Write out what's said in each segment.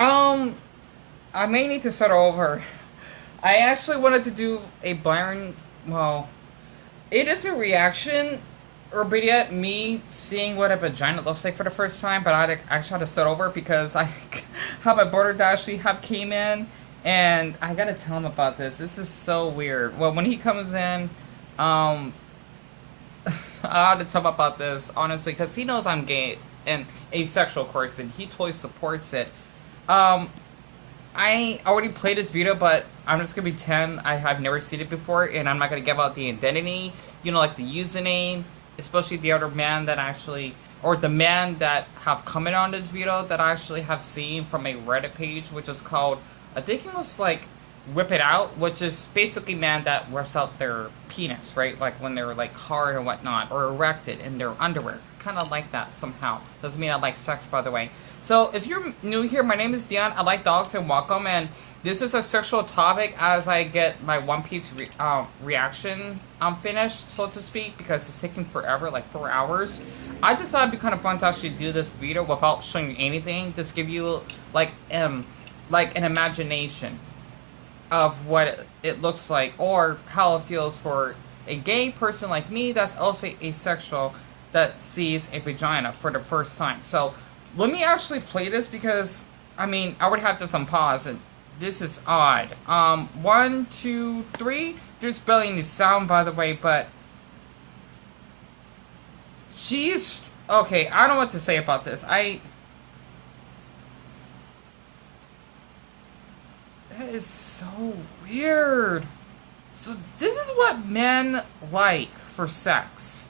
Um, I may need to start over. I actually wanted to do a blind. Well, it is a reaction, or better yet, me seeing what a vagina looks like for the first time. But I actually had to start over because I have my brother that actually have came in, and I gotta tell him about this. This is so weird. Well, when he comes in, um, I had to tell him about this honestly because he knows I'm gay and asexual, of course, and he totally supports it. Um, I already played this video, but I'm just gonna pretend I have never seen it before, and I'm not gonna give out the identity. You know, like the username, especially the other man that actually, or the man that have commented on this video that I actually have seen from a Reddit page, which is called, I think it was like Whip It Out, which is basically man that rips out their penis, right? Like when they're like hard or whatnot, or erected in their underwear. Kind of like that somehow. Doesn't mean I like sex, by the way. So if you're new here, my name is Dion. I like dogs and welcome. And this is a sexual topic as I get my One Piece reaction finished, so to speak, because it's taking forever, like 4 hours. I just thought it'd be kind of fun to actually do this video without showing you anything. Just give you like an imagination of what it looks like or how it feels for a gay person like me that's also asexual that sees a vagina for the first time. So let me actually play this because I mean I would have to some pause and this is odd. 1, 2, 3. There's barely any sound, by the way, but she's okay. I don't know what to say about this. That is so weird. So this is what men like for sex.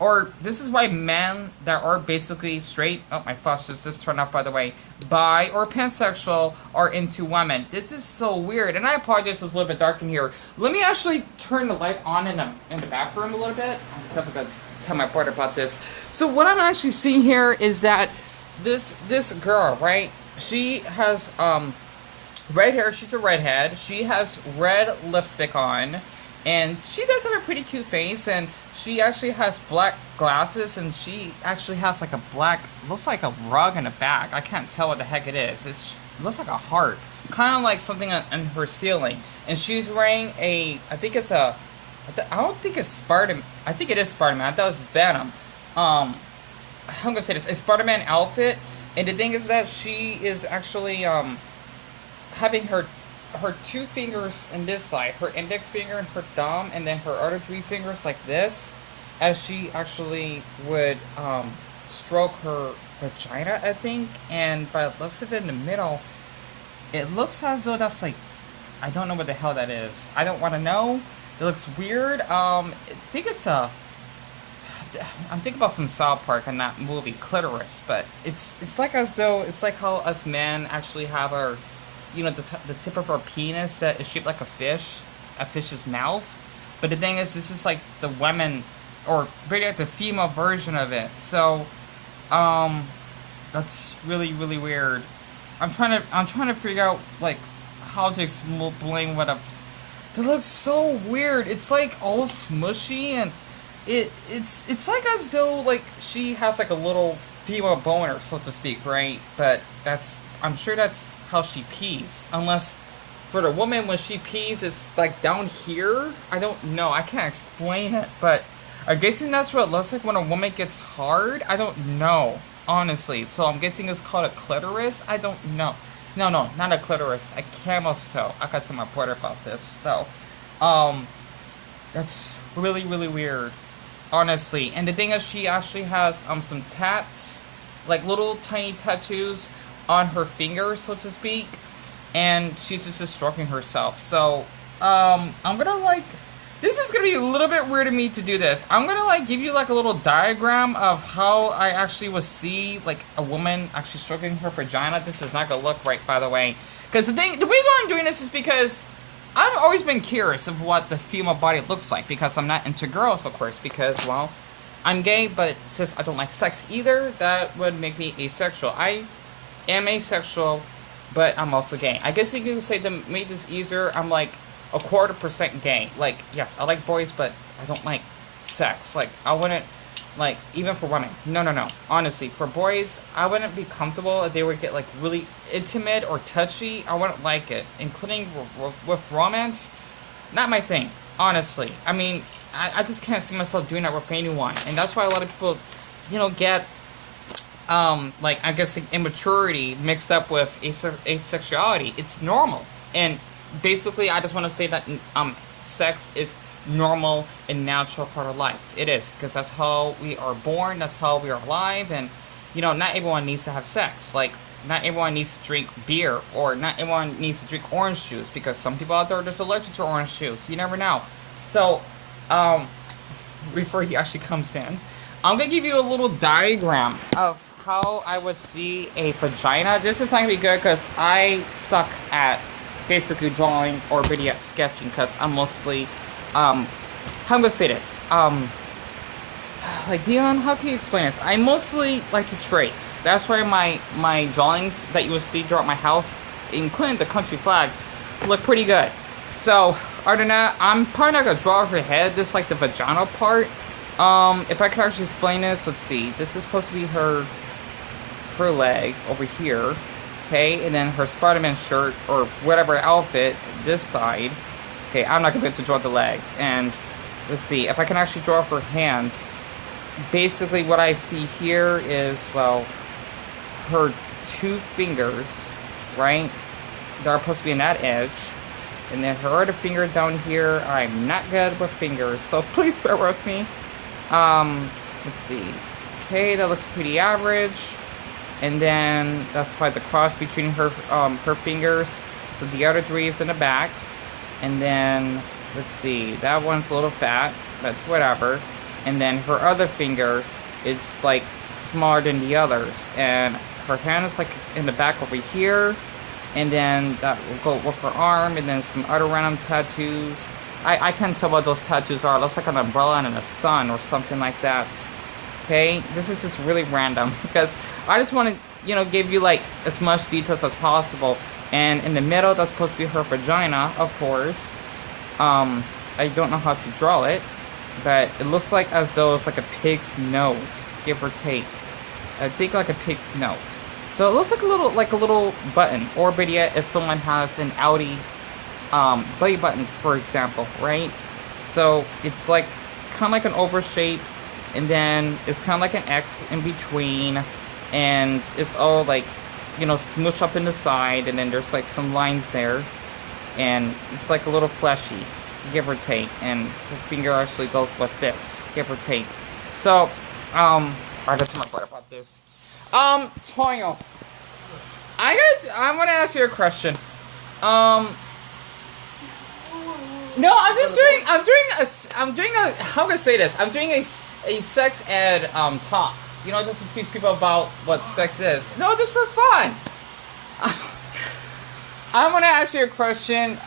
Or this is why men that are basically straight, oh my flash just turned off by the way, bi or pansexual are into women. This is so weird, and I apologize it's a little bit dark in here. Let me actually turn the light on in the bathroom a little bit. I'm definitely gonna tell my partner about this. So what I'm actually seeing here is that this girl, right? She has red hair. She's a redhead. She has red lipstick on. And she does have a pretty cute face, and she actually has black glasses, and she actually has like a black, looks like a rug in a bag. I can't tell what the heck it is. It looks like a heart, kind of like something on her ceiling. And she's wearing I think it's I don't think it's Spiderman. I think it is Spiderman. I thought it was Venom. I'm gonna say this, a Spiderman outfit. And the thing is that she is actually having her two fingers in this side, her index finger and her thumb, and then her other 3 fingers like this, as she actually would stroke her vagina, I think. And by the looks of it in the middle, it looks as though that's like, I don't know what the hell that is. I don't want to know. It looks weird. I think it's I'm thinking about from South Park and that movie Clitoris, but it's like as though it's like how us men actually have our, you know, the tip of our penis that is shaped like a fish's mouth. But the thing is, this is like the women, or really like the female version of it. So, that's really really weird. I'm trying to figure out like how to explain what That looks so weird. It's like all smushy and it's like as though like she has like a little female boner, so to speak, right? But I'm sure that's how she pees. Unless for the woman when she pees it's like down here. I don't know. I can't explain it, but I'm guessing that's what it looks like when a woman gets hard. I don't know, honestly. So I'm guessing it's called a clitoris. I don't know. No, not a clitoris. A camel's toe. I got to my partner about this though. That's really really weird, honestly. And the thing is, she actually has some tats, like little tiny tattoos on her fingers, so to speak, and she's just stroking herself. So I'm gonna like, this is gonna be a little bit weird to me to do this. I'm gonna like give you like a little diagram of how I actually would see like a woman actually stroking her vagina. This is not gonna look right, by the way, because the reason why I'm doing this is because I've always been curious of what the female body looks like, because I'm not into girls, of course, because, well, I'm gay, but since I don't like sex either, that would make me asexual. I am asexual, but I'm also gay. I guess you could say to make this easier, I'm like a 1/4% gay. Like, yes, I like boys, but I don't like sex. Like, I wouldn't Like, even for women. No, no, no. Honestly, for boys, I wouldn't be comfortable if they would get, like, really intimate or touchy. I wouldn't like it. Including with romance, not my thing. Honestly. I mean, I just can't see myself doing that with anyone. And that's why a lot of people, you know, get, like, I guess, like, immaturity mixed up with asexuality. It's normal. And basically, I just want to say that, sex is normal and natural part of life. It is, because that's how we are born, that's how we are alive, and, you know, not everyone needs to have sex. Like, not everyone needs to drink beer, or not everyone needs to drink orange juice, because some people out there are just allergic to orange juice. You never know. So, before he actually comes in, I'm gonna give you a little diagram of how I would see a vagina. This is not gonna be good, because I suck at basically drawing or video sketching, because I'm mostly, how am I gonna say this? Like, Dion, how can you explain this? I mostly like to trace. That's why my drawings that you will see throughout my house, including the country flags, look pretty good. So, other than that, I'm probably not gonna draw her head, just like the vagina part. If I could actually explain this, let's see. This is supposed to be her leg over here. Okay, and then her Spiderman shirt, or whatever outfit, this side. Okay, I'm not going to be able to draw the legs. And, let's see, if I can actually draw her hands, basically what I see here is, well, her 2 fingers, right? They're supposed to be in that edge. And then her other finger down here, I'm not good with fingers, so please bear with me. Let's see. Okay, that looks pretty average. And then that's probably the cross between her fingers. So the other 3 is in the back. And then, let's see, that one's a little fat. That's whatever. And then her other finger is like smaller than the others. And her hand is like in the back over here. And then that will go with her arm. And then some other random tattoos. I can't tell what those tattoos are. It looks like an umbrella and a sun or something like that. Okay, this is just really random because I just want to, you know, give you like as much details as possible. And in the middle, that's supposed to be her vagina, of course. I don't know how to draw it, but it looks like as though it's like a pig's nose, give or take. I think like a pig's nose. So it looks like a little button, or better yet, if someone has an Audi belly button, for example, right? So it's like kind of like an oval shape. And then it's kind of like an X in between, and it's all like, you know, smooshed up in the side, and then there's like some lines there, and it's like a little fleshy, give or take, and the finger actually goes with this, give or take. So, I got too much about this. Toyo, I'm gonna ask you a question. No, I'm doing a, how can I say this? I'm doing a sex ed, talk. You know, just to teach people about what sex is. No, just for fun. I'm gonna ask you a question.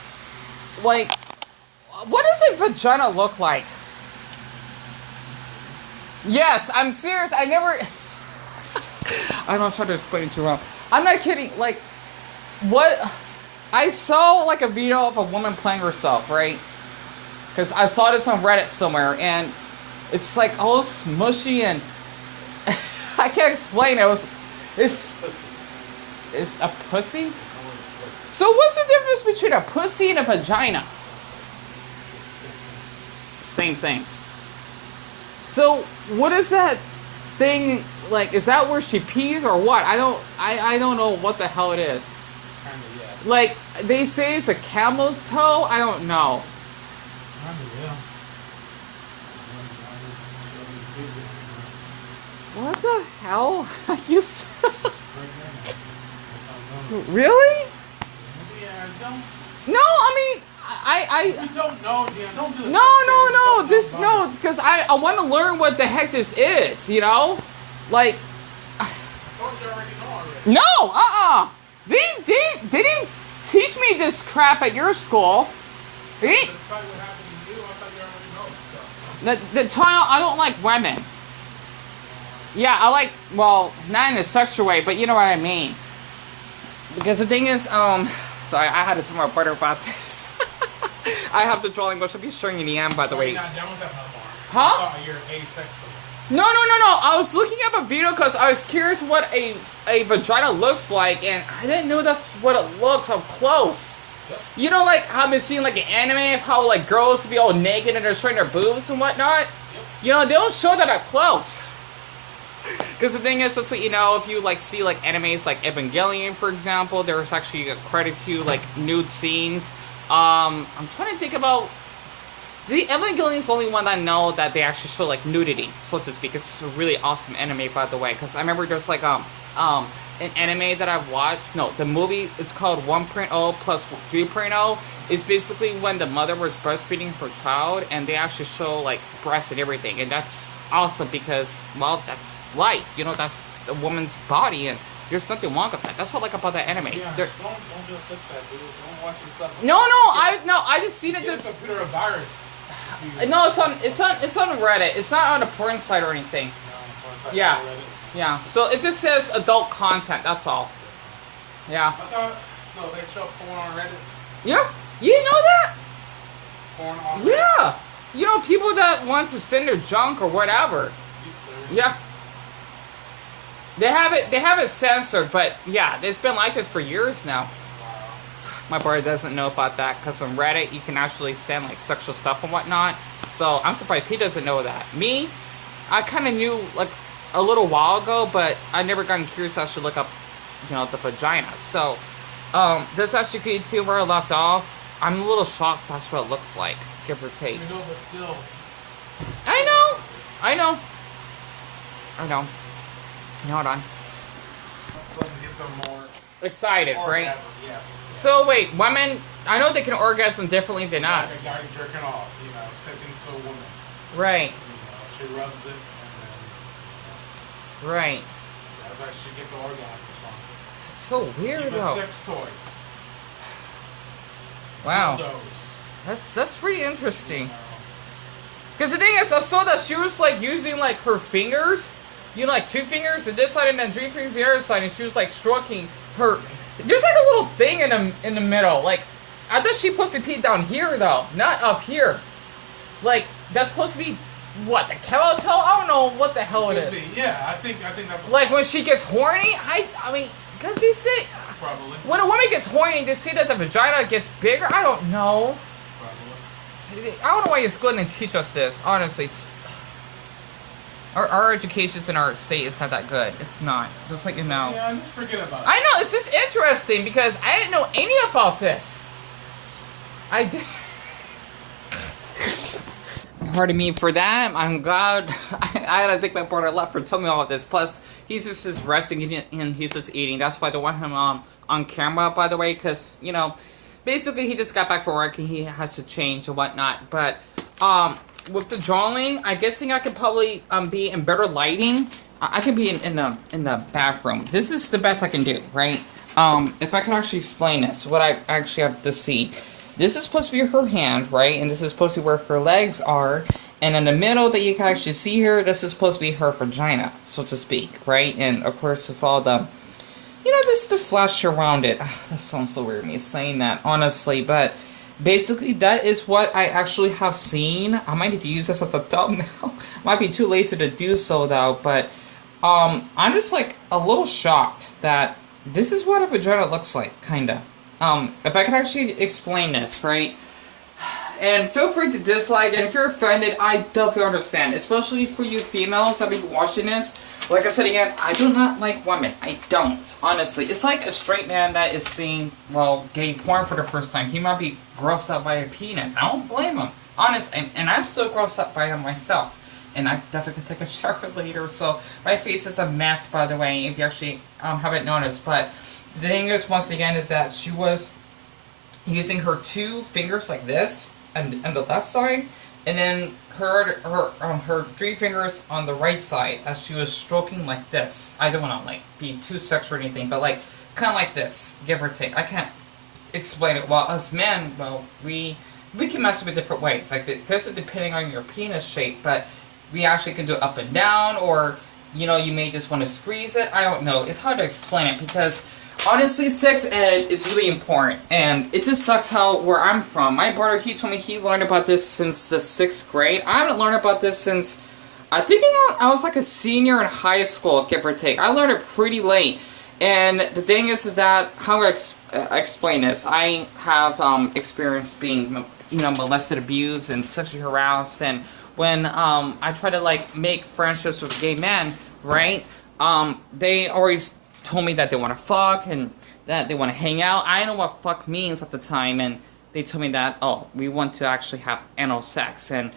Like, what does a vagina look like? Yes, I'm serious. I never, I don't know, I'm trying to explain it too wrong. I'm not kidding. Like, what? I saw like a video of a woman playing herself, right? Because I saw this on Reddit somewhere, and it's like all smushy and I can't explain it. It's a pussy? So what's the difference between a pussy and a vagina? Same thing. So what is that thing like? Is that where she pees or what? I don't know what the hell it is. Like, they say it's a camel's toe? I don't know. What the hell? You really? No, I mean, I don't know, Dan. Don't do this. No, because I want to learn what the heck this is, you know? Like, no, They didn't teach me this crap at your school. They didn't. That's probably what happened to you. I thought you already know stuff. The child, I don't like women. Yeah, I like, well, not in a sexual way, but you know what I mean. Because the thing is, sorry, I had to tell my brother about this. I have the drawing, which I'll be showing you in the end, by the way. You're not done with that no more. Huh? You're asexual. No, no, no, no. I was looking up a video because I was curious what a vagina looks like, and I didn't know that's what it looks up close. Yep. You know, like how I've been seeing like an anime of how like girls be all naked and they're showing their boobs and whatnot. Yep. You know, they don't show that up close. Because the thing is, just so you know, if you like see like animes like Evangelion, for example, there's actually quite a few like nude scenes. I'm trying to think about. The Evangelion's the only one that I know that they actually show like nudity, so to speak. It's a really awesome anime, by the way, because I remember there's like an anime that I watched. No, the movie is called 1.0 plus 3.0. It's basically when the mother was breastfeeding her child, and they actually show like breasts and everything, and that's awesome because, well, that's life. You know, that's a woman's body, and there's nothing wrong with that. That's what I like about that anime. Yeah, don't do a sex act, dude. Don't watch this stuff. No, I just seen it. Get a computer a virus. No, it's on Reddit. It's not on a porn site or anything. No, Yeah. Yeah. So it just says adult content. That's all. Yeah. I thought, so they show porn on Reddit. Yeah. You didn't know that? Porn on Reddit. Yeah. You know, people that want to send their junk or whatever. You serious? Yeah. They have it censored, but yeah, it's been like this for years now. Wow. My brother doesn't know about that because on Reddit you can actually send like sexual stuff and whatnot. So I'm surprised he doesn't know that. Me, I kind of knew like a little while ago, but I never gotten curious to actually look up, you know, the vagina. So this actually could to where I left off. I'm a little shocked that's what it looks like, give or take. You know, but still. I know. Hold on. So get them more Excited, right? orgasm, yes. So wait, women, I know they can orgasm differently than Like us. a guy jerking off, you know, sending to a woman. Right, You know, she rubs it, and then right. that's how she get the orgasms from. It's so weird Even though. sex toys. Wow, Dildos, that's pretty you interesting. know. Because the thing is, I saw that she was like using like her fingers, you know, like 2 fingers to this side and then 3 fingers to the other side, and she was like stroking her. There's like a little thing in the middle. Like, I thought she supposed to pee down here though, not up here. Like that's supposed to be what, the camel toe? I don't know what the hell it Could is. be. Yeah, I think that's what's Like when she gets horny, I mean, cause they say probably. when a woman gets horny, they say that the vagina gets bigger. I don't know. Probably. I don't know why you just go in and teach us this. Honestly, it's our education's in our state is not that good. It's not. Just like you know. Yeah, just forget about it. I know it's just interesting because I didn't know any about this. I did. Pardon me for that. I'm glad. I had to thank my brother a lot for telling me all of this. Plus, he's just resting and he's just eating. That's why I don't want him on camera, by the way, because, you know, basically he just got back from work and he has to change and whatnot. But, with the drawing, I'm guessing I could probably be in better lighting. I can be in the bathroom. This is the best I can do, right? If I could actually explain this, what I actually have to see. This is supposed to be her hand, right? And this is supposed to be where her legs are. And in the middle that you can actually see here, this is supposed to be her vagina, so to speak, right? And of course, with all the, you know, just the flesh around it. Ugh, that sounds so weird, me saying that, honestly. But basically, that is what I actually have seen. I might need to use this as a thumbnail. Might be too lazy to do so, though. But I'm just, like, a little shocked that this is what a vagina looks like, kinda. If I could actually explain this, right? And feel free to dislike, and if you're offended, I definitely understand. Especially for you females that be watching this. Like I said again, I do not like women. I don't, honestly. It's like a straight man that is seeing, well, gay porn for the first time. He might be grossed out by a penis. I don't blame him. Honest, and I'm still grossed out by him myself. And I definitely could take a shower later, so my face is a mess, by the way, if you actually haven't noticed. But the thing is, once again, is that she was using her 2 fingers like this, and the left side, and then her 3 fingers on the right side as she was stroking like this. I don't want to like be too sexual or anything, but like kind of like this, give or take. I can't explain it. Well, us men, well, we can mess with different ways. Like this is depending on your penis shape, but we actually can do it up and down, or you know, you may just want to squeeze it. I don't know. It's hard to explain it because honestly, sex ed is really important, and it just sucks how where I'm from. My brother, he told me he learned about this since the 6th grade. I haven't learned about this since I think I was like a senior in high school, give or take. I learned it pretty late. And the thing is that, how I explain this, I have experienced being, you know, molested, abused, and sexually harassed. And when I try to like make friendships with gay men, right? They always told me that they want to fuck and that they want to hang out. I didn't know what fuck means at the time, and they told me that, oh, we want to actually have anal sex. And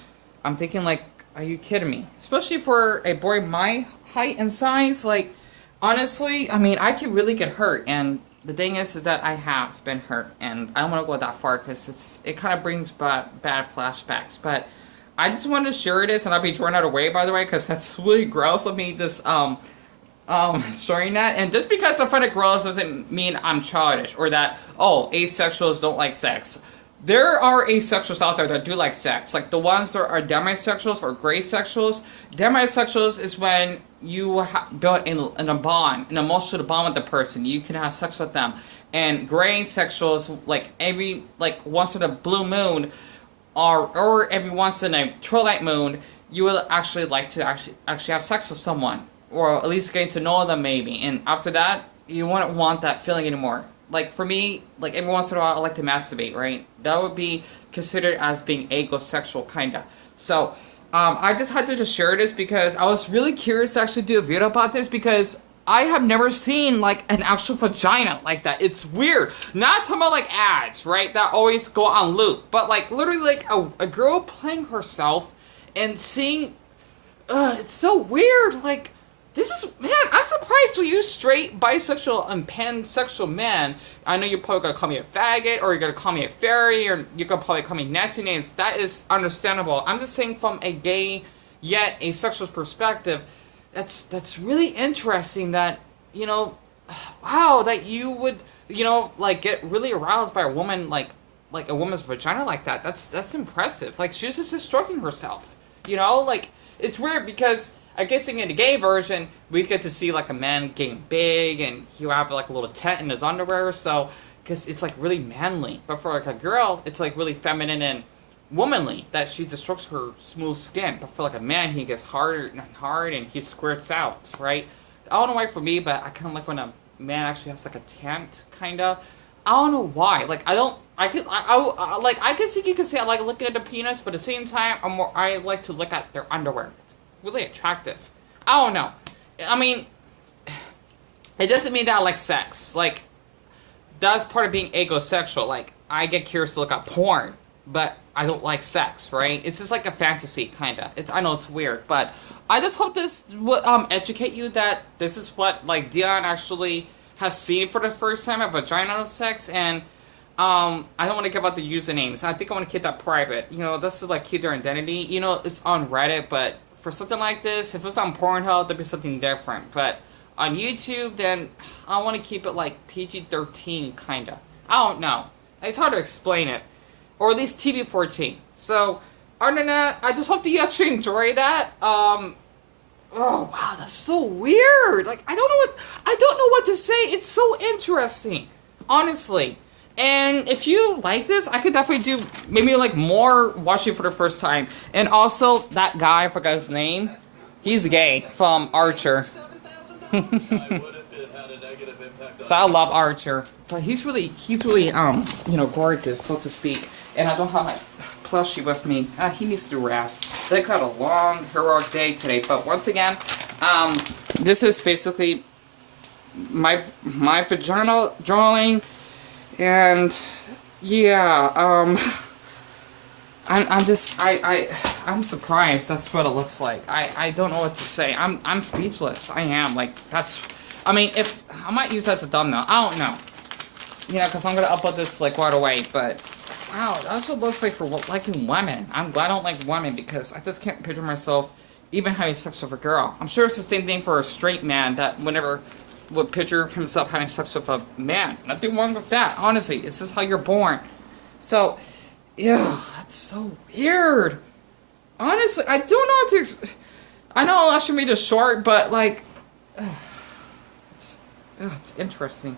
I'm thinking like, are you kidding me? Especially for a boy my height and size, like, honestly, I mean, I could really get hurt, and the thing is that I have been hurt, and I don't want to go that far, because it kind of brings bad flashbacks, but I just wanted to share this, and I'll be drawing that away, by the way, because that's really gross of me, this, sharing that, and just because I find it gross doesn't mean I'm childish, or that, oh, asexuals don't like sex. There are asexuals out there that do like sex, like the ones that are demisexuals or gray sexuals. Demisexuals is when you build in a bond, an emotional bond with the person. You can have sex with them. And gray sexuals, like once in a blue moon, or every once in a twilight moon, you will actually like to actually have sex with someone, or at least getting to know them maybe. And after that, you wouldn't want that feeling anymore. Like, for me, like, every once in a while, I like to masturbate, right? That would be considered as being agosexual, kinda. So, I just had to just share this because I was really curious to actually do a video about this, because I have never seen, like, an actual vagina like that. It's weird. Not talking about, like, ads, right? That always go on loop. But, like, literally, like, a girl playing herself and seeing... it's so weird, like... This is, man, I'm surprised to you straight, bisexual, and pansexual men. I know you're probably going to call me a faggot, or you're going to call me a fairy, or you're going to probably call me nasty names. That is understandable. I'm just saying from a gay, yet asexual perspective, that's really interesting that, you know, wow, that you would, you know, like, get really aroused by a woman, like a woman's vagina like that. That's impressive. Like, she's just stroking herself, you know? Like, it's weird because... I guess in the gay version, we get to see, like, a man getting big, and he'll have, like, a little tent in his underwear, so, because it's, like, really manly. But for, like, a girl, it's, like, really feminine and womanly, that she just strokes her smooth skin. But for, like, a man, he gets harder and hard, and he squirts out, right? I don't know why for me, but I kind of like when a man actually has, like, a tent, kind of. I don't know why. Like, I can see, you can say I like looking at the penis, but at the same time, I like to look at their underwear. It's really attractive. I don't know. I mean, it doesn't mean that I like sex. Like, that's part of being agosexual. Like, I get curious to look at porn, but I don't like sex, right? It's just like a fantasy, kinda. I know it's weird, but I just hope this would educate you that this is what, like, Dion actually has seen for the first time of vaginal sex, and I don't want to give out the usernames. I think I want to keep that private. You know, this is like keep their identity. You know, it's on Reddit, but for something like this, if it's on Pornhub, there'd be something different. But on YouTube, then I want to keep it like PG-13, kinda. I don't know. It's hard to explain it. Or at least TV-14. So, other than that, I just hope that you actually enjoy that. Oh, wow, that's so weird. Like, I don't know what to say. It's so interesting. Honestly. And if you like this, I could definitely do maybe like more watching for the first time. And also, that guy, I forgot his name. He's gay from Archer. So I love Archer. But he's really, you know, gorgeous, so to speak. And I don't have my plushie with me. He needs to rest. They got a long, heroic day today. But once again, this is basically my vaginal drawing. And yeah, I'm surprised. That's what it looks like. I don't know what to say. I'm speechless. I am. Like, I mean, if I might use that as a thumbnail. I don't know. You know, because I'm gonna upload this like right away. But wow, that's what it looks like for liking women. I'm glad I don't like women because I just can't picture myself even having sex with a girl. I'm sure it's the same thing for a straight man that whenever would picture himself having sex with a man. Nothing wrong with that. Honestly, this is how you're born. So, yeah, that's so weird. Honestly, I don't know what to... I know I should make this short, but, like... it's interesting.